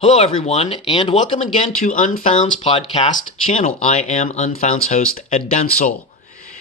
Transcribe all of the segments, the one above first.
Hello, everyone, and welcome again to Unfound's podcast channel. I am Unfound's host, Ed Densel.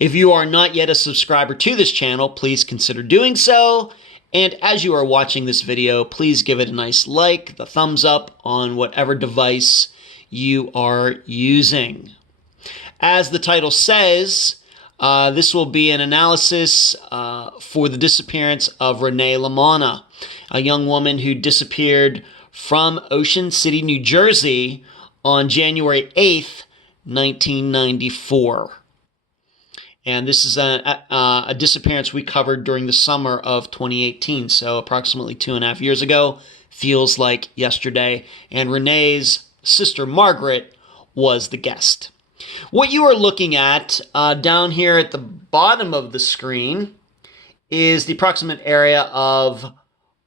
If you are not yet a subscriber to this channel, please consider doing so. And as you are watching this video, please give it a nice like, the thumbs up on whatever device you are using. As the title says, this will be an analysis for the disappearance of Renee Lamanna, a young woman who disappeared from Ocean City, New Jersey on January 8th, 1994. And this is a disappearance we covered during the summer of 2018, so approximately 2.5 years ago. Feels like yesterday. And Renee's sister, Margaret, was the guest. What you are looking at down here at the bottom of the screen is the approximate area of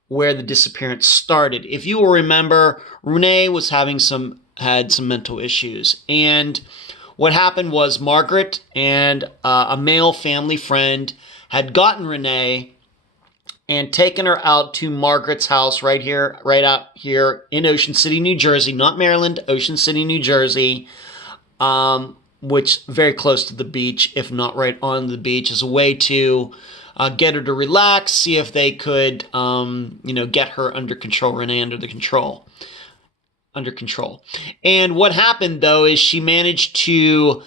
where the disappearance started. If you will remember, Renee was had some mental issues. And what happened was Margaret and a male family friend had gotten Renee and taken her out to Margaret's house right out here in Ocean City, New Jersey, not Maryland, Ocean City, New Jersey, which very close to the beach, if not right on the beach, as a way to get her to relax, see if they could, get her under control, Renee under control. And what happened, though, is she managed to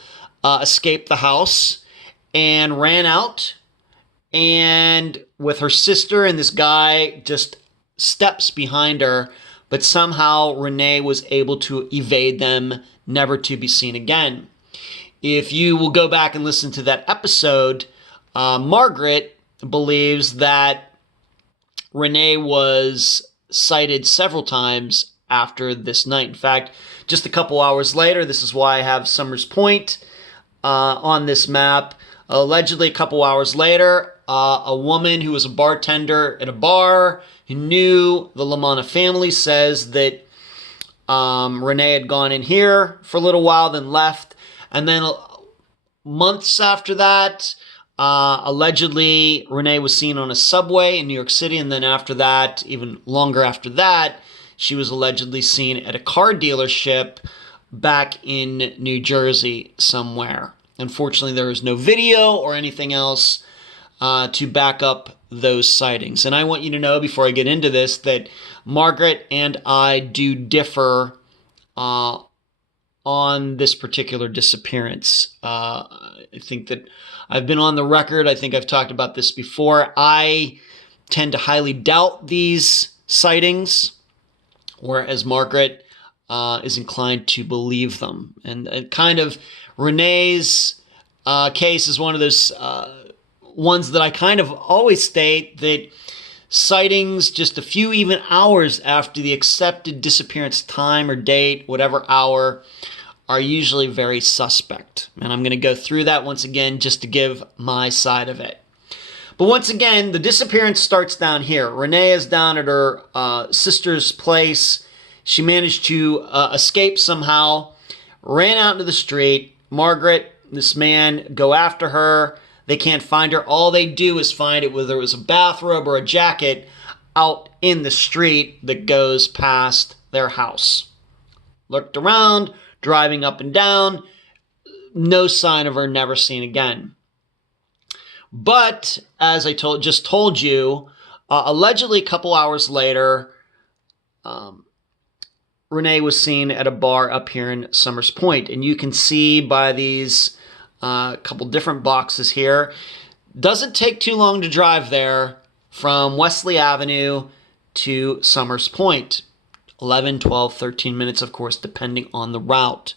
escape the house and ran out, and with her sister and this guy just steps behind her, but somehow Renee was able to evade them, never to be seen again. If you will go back and listen to that episode, Margaret believes that Renee was sighted several times after this night. In fact, just a couple hours later, this is why I have Summers Point on this map. Allegedly, a couple hours later, a woman who was a bartender at a bar who knew the Lamanna family says that Renee had gone in here for a little while, then left. And then months after that, allegedly, Renee was seen on a subway in New York City, and then after that, even longer after that, she was allegedly seen at a car dealership back in New Jersey somewhere. Unfortunately, there is no video or anything else to back up those sightings. And I want you to know, before I get into this, that Margaret and I do differ on this particular disappearance. I think that I've been on the record. I think I've talked about this before. I tend to highly doubt these sightings, whereas Margaret is inclined to believe them. And kind of Renee's case is one of those ones that I kind of always state that sightings just a few even hours after the accepted disappearance time or date, whatever hour, are usually very suspect. And I'm going to go through that once again just to give my side of it. But once again, the disappearance starts down here. Renee is down at her sister's place. She managed to escape somehow, ran out into the street. Margaret, this man, go after her. They can't find her. All they do is find it, whether it was a bathrobe or a jacket, out in the street that goes past their house. Looked around, driving up and down, no sign of her, never seen again. But, as I just told you, allegedly a couple hours later, Renee was seen at a bar up here in Summers Point. And you can see by these couple different boxes here, doesn't take too long to drive there from Wesley Avenue to Summers Point. 11, 12, 13 minutes, of course, depending on the route.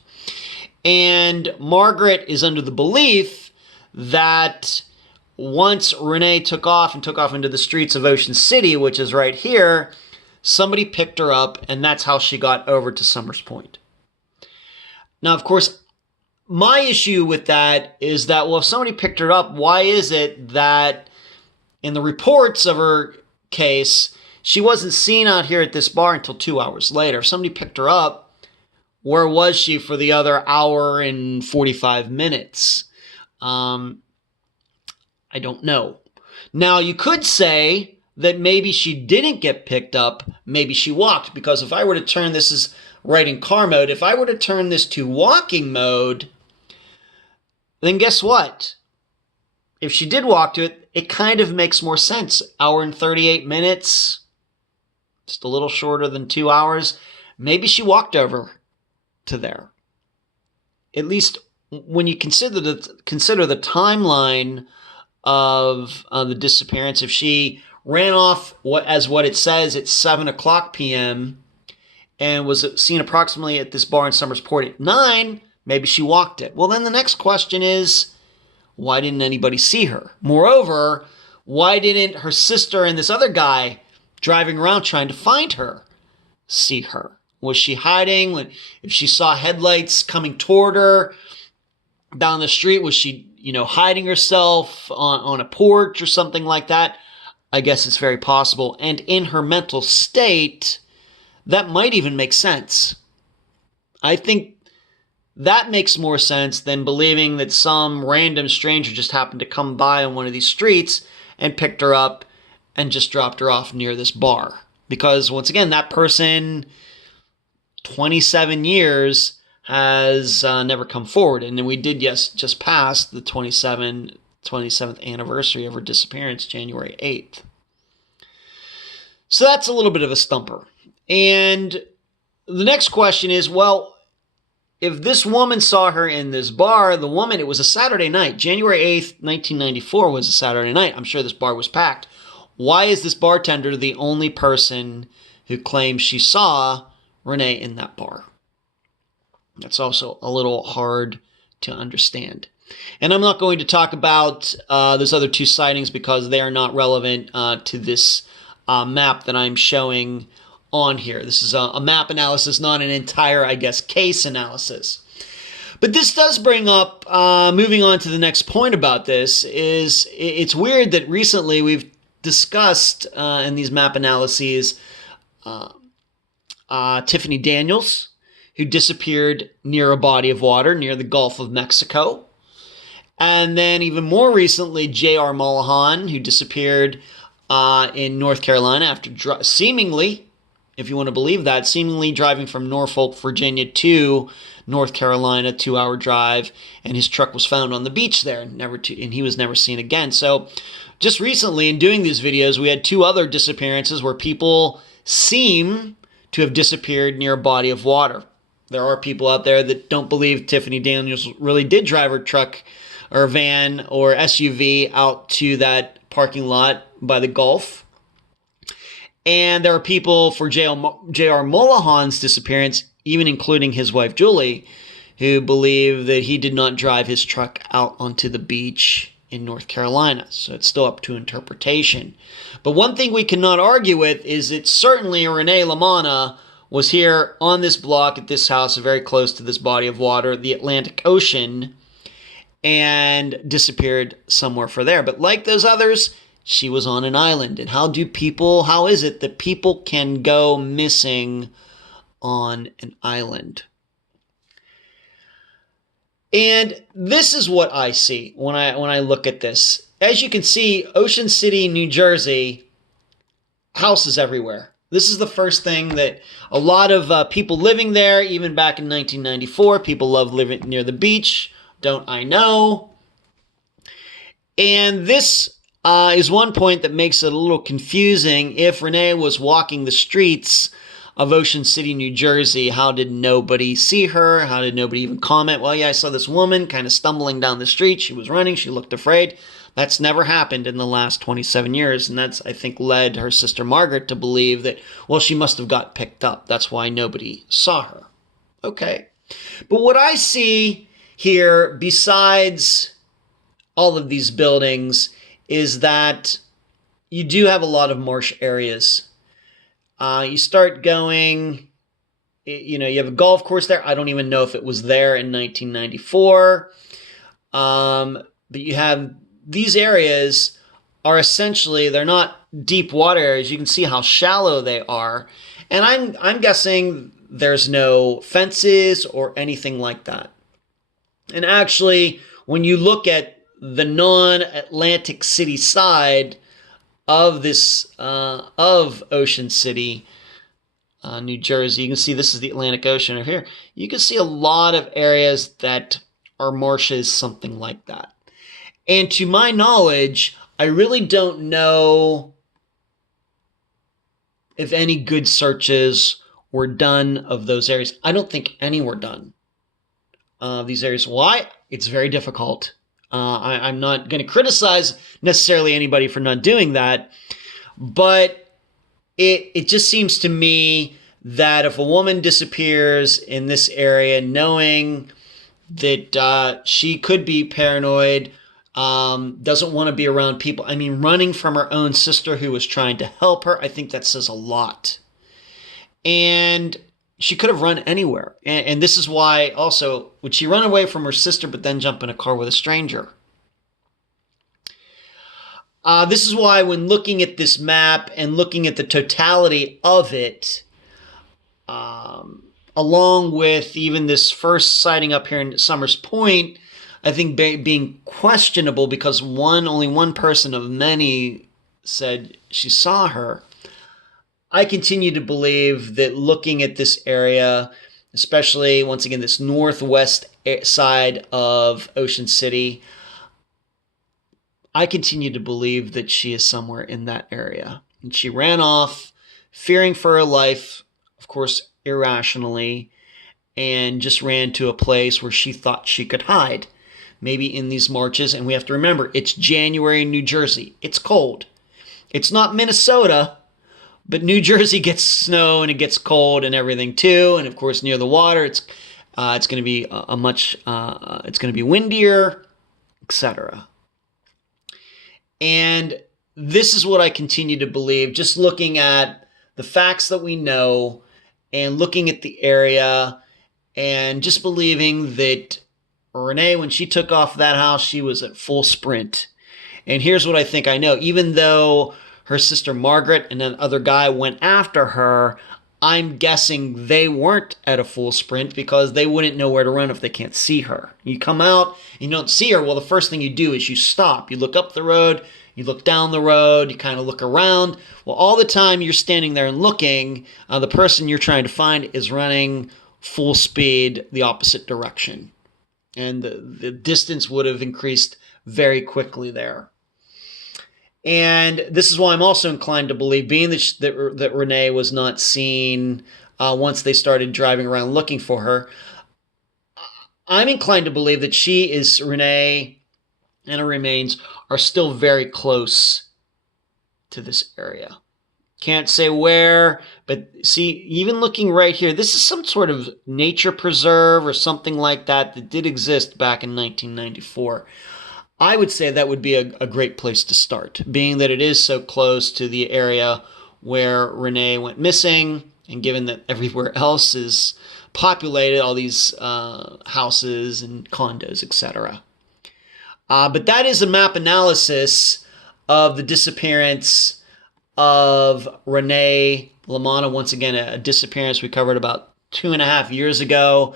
And Margaret is under the belief that once Renee took off into the streets of Ocean City, which is right here, somebody picked her up, and that's how she got over to Summers Point. Now, of course, my issue with that is that, well, if somebody picked her up, why is it that in the reports of her case, she wasn't seen out here at this bar until 2 hours later? If somebody picked her up, where was she for the other hour and 45 minutes? I don't know. Now, you could say that maybe she didn't get picked up, maybe she walked. Because if I were to turn, this is right in car mode, if I were to turn this to walking mode, then guess what? If she did walk to it, it kind of makes more sense. Hour and 38 minutes, just a little shorter than 2 hours. Maybe she walked over to there. At least when you consider the timeline of the disappearance, if she ran off as what it says at 7 o'clock p.m. and was seen approximately at this bar in Somers Point at 9, maybe she walked it. Well, then the next question is, why didn't anybody see her? Moreover, why didn't her sister and this other guy driving around trying to find her see her? Was she hiding? If she saw headlights coming toward her down the street, was she, hiding herself on a porch or something like that? I guess it's very possible. And in her mental state, that might even make sense. I think that makes more sense than believing that some random stranger just happened to come by on one of these streets and picked her up and just dropped her off near this bar. Because once again, that person, 27 years, has never come forward. And then we did just pass the 27th anniversary of her disappearance, January 8th. So that's a little bit of a stumper. And the next question is, well, if this woman saw her in this bar, it was a Saturday night. January 8th, 1994 was a Saturday night. I'm sure this bar was packed. Why is this bartender the only person who claims she saw Renee in that bar? That's also a little hard to understand. And I'm not going to talk about those other two sightings because they are not relevant to this map that I'm showing on here. This is a map analysis, not an entire, case analysis. But this does bring up, moving on to the next point about this, is it's weird that recently we've discussed in these map analyses Tiffany Daniels, who disappeared near a body of water near the Gulf of Mexico. And then even more recently, J.R. Mullihan, who disappeared in North Carolina after seemingly, if you want to believe that, seemingly driving from Norfolk, Virginia to North Carolina, 2-hour drive, and his truck was found on the beach there, and he was never seen again. So just recently, in doing these videos, we had 2 other disappearances where people seem to have disappeared near a body of water. There are people out there that don't believe Tiffany Daniels really did drive her truck or van or SUV out to that parking lot by the Gulf. And there are people for J.R. Mullihan's disappearance, even including his wife Julie, who believe that he did not drive his truck out onto the beach in North Carolina. So it's still up to interpretation. But one thing we cannot argue with is that certainly Renee Lamanna was here on this block at this house, very close to this body of water, the Atlantic Ocean, and disappeared somewhere for there. But like those others, she was on an island. And how is it that people can go missing on an island? And this is what I see when I look at this. As you can see, Ocean City, New Jersey, houses everywhere. This is the first thing that a lot of people living there, even back in 1994, people love living near the beach. Don't I know? And this is one point that makes it a little confusing. If Renee was walking the streets of Ocean City, New Jersey, how did nobody see her? How did nobody even comment? Well, yeah, I saw this woman kind of stumbling down the street. She was running. She looked afraid. That's never happened in the last 27 years. And that's, I think, led her sister Margaret to believe that, well, she must have got picked up. That's why nobody saw her. Okay. But what I see here, besides all of these buildings, is that you do have a lot of marsh areas. You start going, you have a golf course there. I don't even know if it was there in 1994. But you have these areas are essentially, they're not deep water areas. You can see how shallow they are. And I'm guessing there's no fences or anything like that. And actually, when you look at the non-Atlantic City side of this of Ocean City, New Jersey. You can see this is the Atlantic Ocean over here. You can see a lot of areas that are marshes, something like that. And to my knowledge, I really don't know if any good searches were done of those areas. I don't think any were done of these areas. Why? It's very difficult. I'm not going to criticize necessarily anybody for not doing that, but it just seems to me that if a woman disappears in this area, knowing that she could be paranoid, doesn't want to be around people. I mean, running from her own sister who was trying to help her, I think that says a lot. And she could have run anywhere. And this is why also, would she run away from her sister but then jump in a car with a stranger? This is why when looking at this map and looking at the totality of it, along with even this first sighting up here in Summers Point, I think being questionable because only one person of many said she saw her. I continue to believe that looking at this area, especially once again this northwest side of Ocean City, I continue to believe that she is somewhere in that area. And she ran off, fearing for her life, of course, irrationally, and just ran to a place where she thought she could hide. Maybe in these marshes. And we have to remember, it's January in New Jersey. It's cold. It's not Minnesota, but New Jersey gets snow and it gets cold and everything too. And of course, near the water, it's going to be it's going to be windier, etc. And this is what I continue to believe, just looking at the facts that we know and looking at the area and just believing that Renee, when she took off that house, she was at full sprint. And here's what I think I know. Even though her sister Margaret and that other guy went after her, I'm guessing they weren't at a full sprint because they wouldn't know where to run if they can't see her. You come out and you don't see her, well, the first thing you do is you stop. You look up the road, you look down the road, you kind of look around. Well, all the time you're standing there and looking, the person you're trying to find is running full speed the opposite direction. And the distance would have increased very quickly there. And this is why I'm also inclined to believe, being that Renee was not seen once they started driving around looking for her, I'm inclined to believe that Renee and her remains are still very close to this area. Can't say where, but see, even looking right here, this is some sort of nature preserve or something like that did exist back in 1994. I would say that would be a great place to start, being that it is so close to the area where Renee went missing, and given that everywhere else is populated, all these houses and condos, etc. But that is a map analysis of the disappearance of Renee Lamanna. Once again, a disappearance we covered about 2.5 years ago,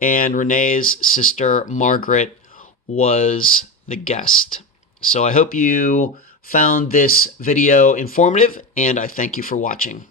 and Renee's sister Margaret was the guest. So I hope you found this video informative, and I thank you for watching.